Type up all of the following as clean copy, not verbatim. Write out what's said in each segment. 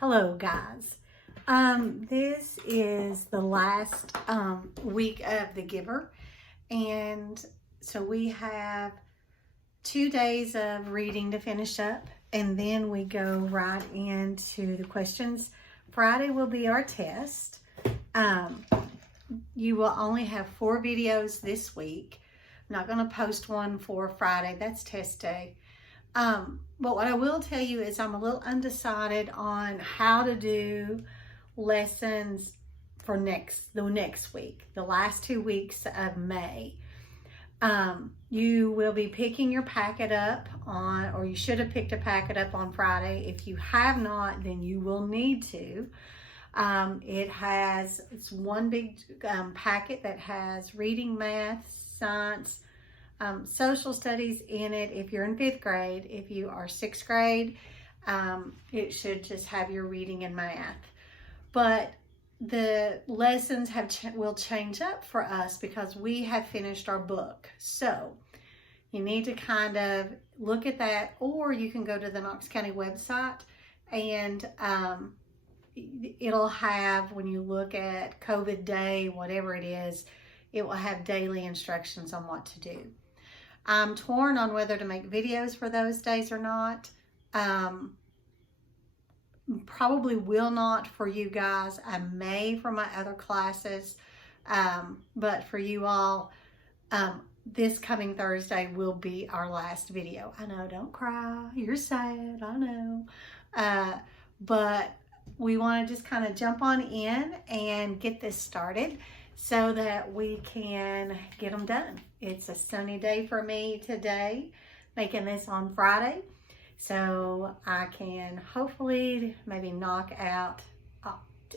Hello guys. This is the last week of the Giver, and so we have 2 days of reading to finish up, and then we go right into the questions. Friday will be our test. You will only have 4 videos this week. I'm not going to post one for Friday. That's test day. But what I will tell you is I'm a little undecided on how to do lessons for the next week, the last 2 weeks of May. You will be picking your packet up or you should have picked a packet up on Friday. If you have not, then you will need to. It's one big packet that has reading, math, science, social studies in it if you're in 5th grade. If you are 6th grade, it should just have your reading and math. But the lessons will change up for us because we have finished our book. So you need to kind of look at that, or you can go to the Knox County website and it'll have, when you look at COVID day, whatever it is, it will have daily instructions on what to do. I'm torn on whether to make videos for those days or not. Probably will not for you guys. I may for my other classes. But for you all, this coming Thursday will be our last video. I know, don't cry. You're sad. I know. But we want to just kind of jump on in and get this started so that we can get them done. It's a sunny day for me today, making this on Friday. So I can hopefully maybe knock out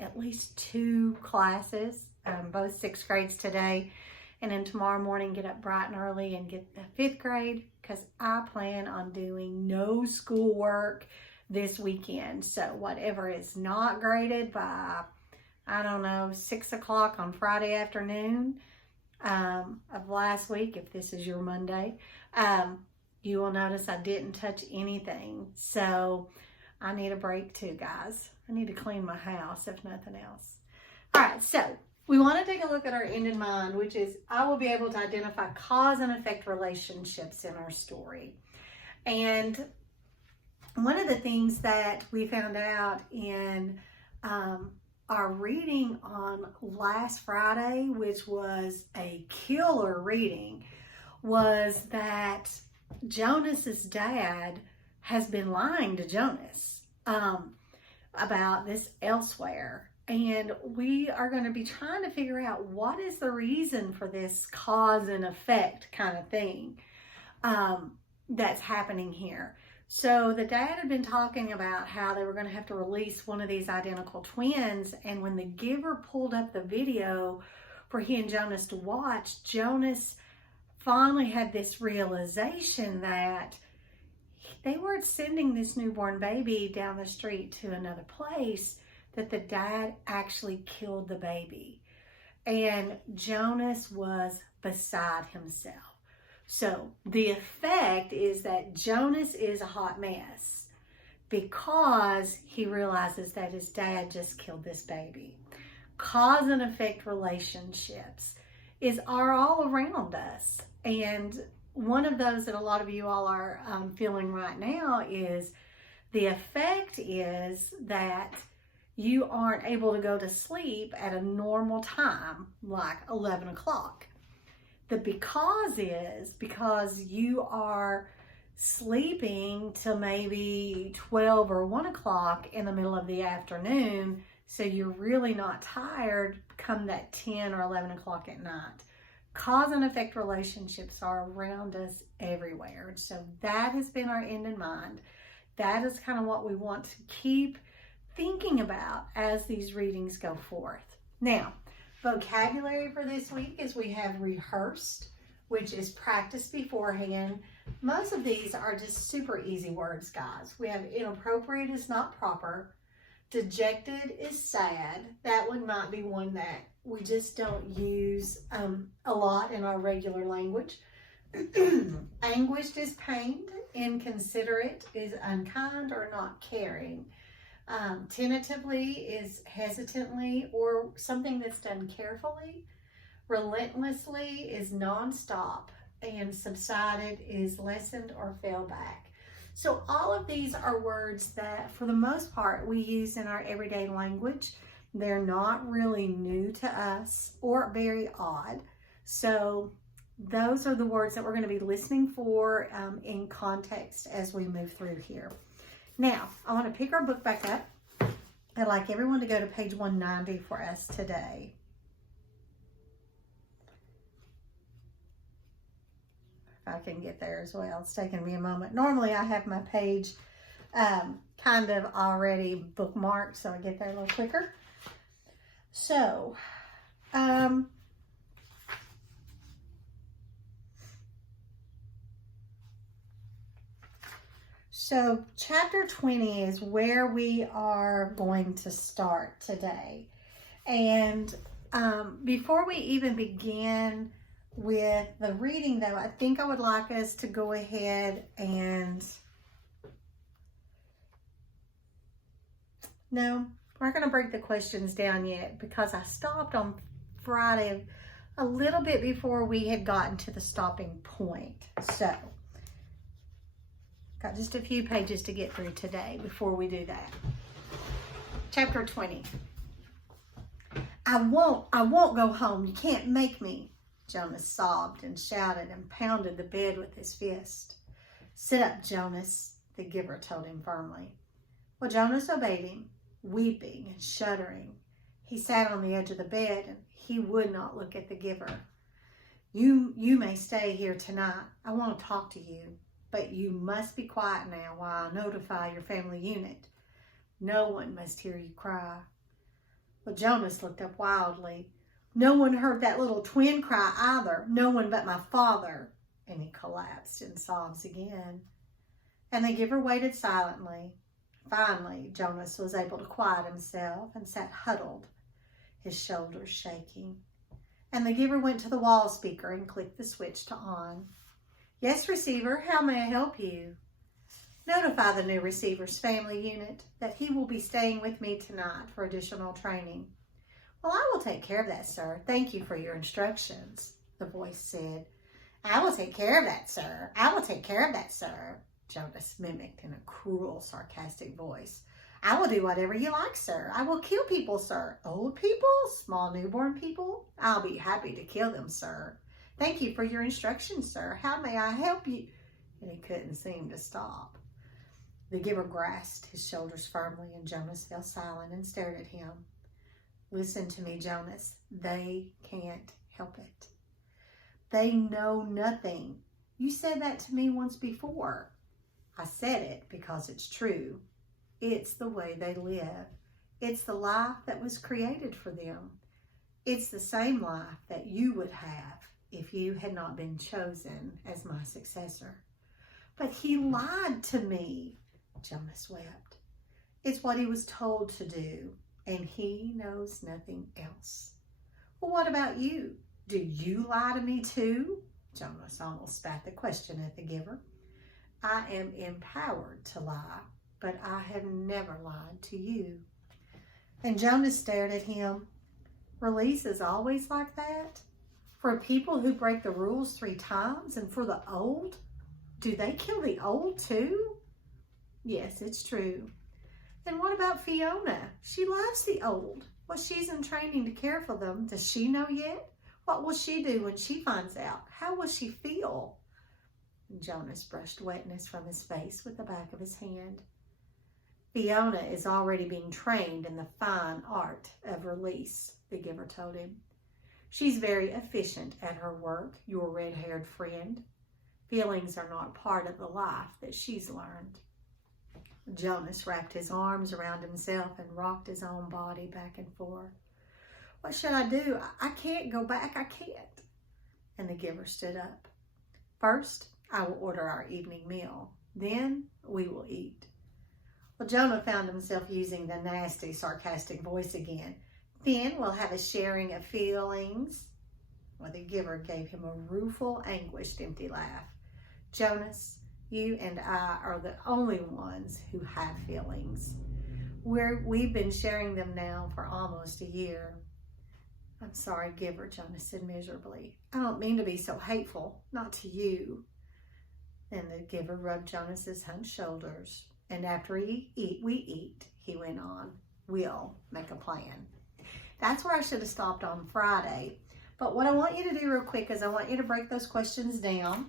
at least 2 classes, both 6th grades today. And then tomorrow morning get up bright and early and get the 5th grade, because I plan on doing no schoolwork this weekend. So whatever is not graded by, I don't know, 6 o'clock on Friday afternoon of last week, if this is your Monday, you will notice I didn't touch anything. So I need a break too, guys. I need to clean my house, if nothing else. All right, so we want to take a look at our end in mind, which is I will be able to identify cause and effect relationships in our story. And one of the things that we found out in our reading on last Friday, which was a killer reading, was that Jonas's dad has been lying to Jonas about this elsewhere. And we are going to be trying to figure out what is the reason for this cause and effect kind of thing that's happening here. So the dad had been talking about how they were going to have to release one of these identical twins. And when the Giver pulled up the video for he and Jonas to watch, Jonas finally had this realization that they weren't sending this newborn baby down the street to another place, that the dad actually killed the baby. And Jonas was beside himself. So the effect is that Jonas is a hot mess because he realizes that his dad just killed this baby. Cause and effect relationships are all around us. And one of those that a lot of you all are feeling right now is the effect is that you aren't able to go to sleep at a normal time, like 11 o'clock. The because is because you are sleeping till maybe 12 or 1 o'clock in the middle of the afternoon, so you're really not tired come that 10 or 11 o'clock at night. Cause and effect relationships are around us everywhere. So that has been our end in mind. That is kind of what we want to keep thinking about as these readings go forth. Now, vocabulary for this week is we have rehearsed, which is practice beforehand. Most of these are just super easy words, guys. We have inappropriate is not proper. Dejected is sad. That one might be one that we just don't use a lot in our regular language. Anguished is pained. Inconsiderate is unkind or not caring. Tentatively is hesitantly or something that's done carefully. Relentlessly is nonstop. And subsided is lessened or fell back. So all of these are words that, for the most part, we use in our everyday language. They're not really new to us or very odd. So those are the words that we're going to be listening for in context as we move through here. Now, I want to pick our book back up. I'd like everyone to go to page 190 for us today. If I can get there as well. It's taking me a moment. Normally, I have my page kind of already bookmarked, so I get there a little quicker. So, chapter 20 is where we are going to start today. And before we even begin with the reading, though, I think I would like us to go ahead and... No, we're not going to break the questions down yet because I stopped on Friday a little bit before we had gotten to the stopping point. So, got just a few pages to get through today before we do that. Chapter 20. I won't go home. You can't make me. Jonas sobbed and shouted and pounded the bed with his fist. Sit up, Jonas, the giver told him firmly. Well, Jonas obeyed him, weeping and shuddering. He sat on the edge of the bed and he would not look at the giver. You may stay here tonight. I want to talk to you, but you must be quiet now while I notify your family unit. No one must hear you cry. Well, Jonas looked up wildly. No one heard that little twin cry either. No one but my father. And he collapsed in sobs again. And the giver waited silently. Finally, Jonas was able to quiet himself and sat huddled, his shoulders shaking. And the giver went to the wall speaker and clicked the switch to on. Yes, receiver, how may I help you? Notify the new receiver's family unit that he will be staying with me tonight for additional training. Well, I will take care of that, sir. Thank you for your instructions, the voice said. I will take care of that, sir. I will take care of that, sir, Jonas mimicked in a cruel, sarcastic voice. I will do whatever you like, sir. I will kill people, sir. Old people? Small newborn people? I'll be happy to kill them, sir. Thank you for your instructions, sir. How may I help you? And he couldn't seem to stop. The giver grasped his shoulders firmly, and Jonas fell silent and stared at him. Listen to me, Jonas. They can't help it. They know nothing. You said that to me once before. I said it because it's true. It's the way they live. It's the life that was created for them. It's the same life that you would have if you had not been chosen as my successor. But he lied to me, Jonas wept. It's what he was told to do, and he knows nothing else. Well, what about you? Do you lie to me too? Jonas almost spat the question at the giver. I am empowered to lie, but I have never lied to you. And Jonas stared at him. Release is always like that? For people who break the rules 3 times, and for the old? Do they kill the old too? Yes, it's true. And what about Fiona? She loves the old. Well, she's in training to care for them. Does she know yet? What will she do when she finds out? How will she feel? Jonas brushed wetness from his face with the back of his hand. Fiona is already being trained in the fine art of release, the giver told him. She's very efficient at her work, your red-haired friend. Feelings are not part of the life that she's learned. Jonas wrapped his arms around himself and rocked his own body back and forth. What should I do? I can't go back. I can't. And the giver stood up. First, I will order our evening meal. Then we will eat. Well, Jonah found himself using the nasty, sarcastic voice again. Then we'll have a sharing of feelings. Well, the giver gave him a rueful, anguished, empty laugh. Jonas, you and I are the only ones who have feelings. we've been sharing them now for almost a year. I'm sorry, giver, Jonas said miserably. I don't mean to be so hateful, not to you. Then the giver rubbed Jonas's hunched shoulders. And after we eat, he went on, we'll make a plan. That's where I should have stopped on Friday. But what I want you to do real quick is I want you to break those questions down.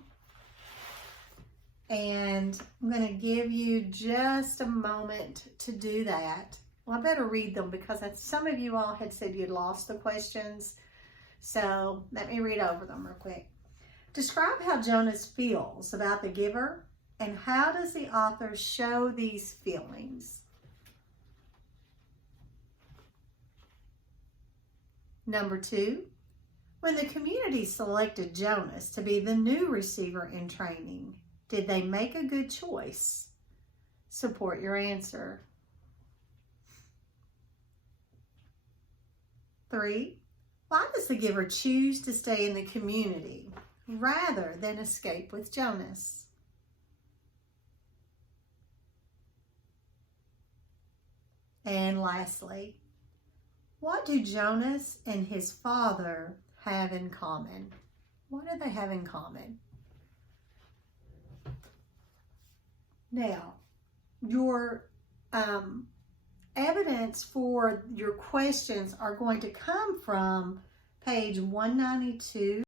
And I'm going to give you just a moment to do that. Well, I better read them because some of you all had said you'd lost the questions. So let me read over them real quick. Describe how Jonas feels about the giver and how does the author show these feelings? Number 2, when the community selected Jonas to be the new receiver in training, did they make a good choice? Support your answer. 3, why does the giver choose to stay in the community rather than escape with Jonas? And lastly, what do Jonas and his father have in common? What do they have in common? Now, your evidence for your questions are going to come from page 192